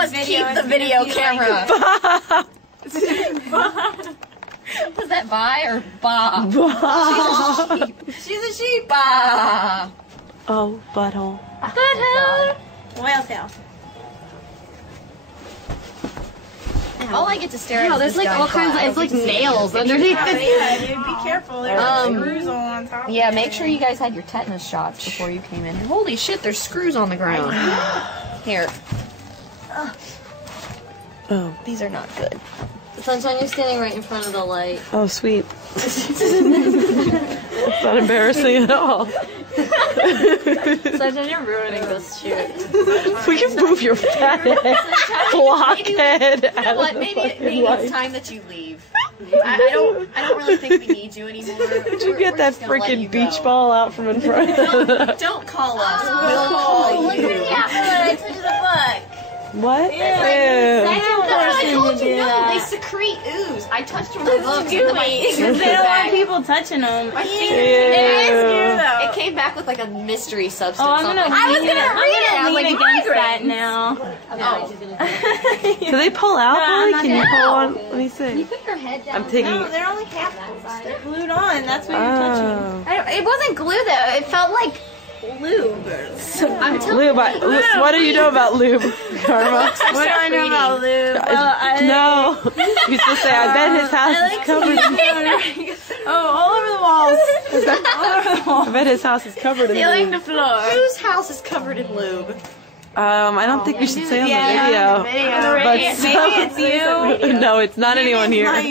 must keep the video camera. Was that bye or ba? Ba. She's a sheep. Ba. Oh, butthole. Butthole. Whale tail. All I get to stare at. Wow, there's like all kinds of, it's like nails underneath this. Yeah, dude, be careful. There's screws on top. Yeah, make sure you guys had your tetanus shots before you came in. Holy shit, there's screws on the ground. Here. Oh. These are not good. Sunshine, you're standing right in front of the light. Oh, sweet. It's not embarrassing at all. Sunshine, you're ruining this shoot. We can move your fat head, blockhead. You know what? Maybe it's time that you leave. I don't really think we need you anymore. Did you get that freaking beach ball out from in front? Don't call us. We'll call you. I took the book. What? I told you, no, they secrete ooze. I touched one of the books. Because they don't want people touching them. My Ew. It came back with like a mystery substance. Oh, I'm gonna I was gonna read it. I'm lean like, against that now. Do they pull out? No, I'm Polly? not Can you gonna- pull on? Let me see. Put your head down. I'm taking. No, they're only half they're glued on. That's what you're touching. Oh. It wasn't glue though. It felt like Lube. I'm telling Lube. What do you know about lube, Karma? What do I know about lube? Well, No. You used to say, I bet his house is covered. all over the walls. All over the walls. I bet his house is covered in Ceiling lube. to floor. Whose house is covered in lube? I don't think we should say on the video. Maybe it's you. No, it's not anyone Maybe here. it's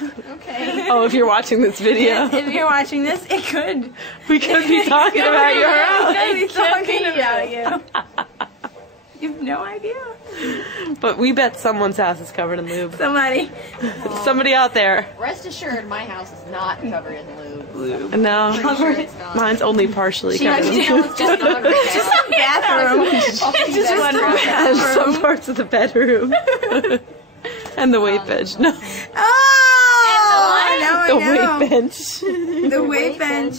not you. Okay. Oh, if you're watching this video, If you're watching this, it could. we could be talking about your house. It could be talking about you. You have no idea. But we bet someone's house is covered in lube. Somebody. Somebody out there. Rest assured, my house is not covered in lube. No, It's not. mine's only partially covered in lube. Just not right Just the bathroom. Just one And bathroom. some parts of the bedroom. And the weight bench. No, Oh! Now the I know. weight bench. The weight bench.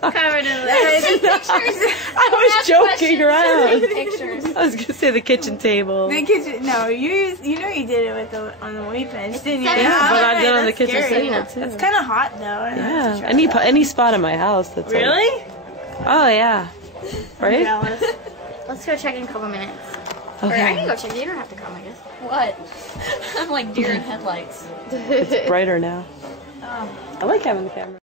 Covered in lube. I was joking around. Pictures. I was gonna say the kitchen table. The kitchen. No, you know you did it with on the weight bench, didn't you? Yeah, but I did on the That's kitchen scary. table too. It's kind of hot though. Yeah, any spot in my house that's like- Really? oh yeah, right? Jealous. let's go check in a couple minutes. Or I Okay, can go check. You don't have to come, I guess. What? I'm like deer in headlights. it's brighter now. I like having the camera.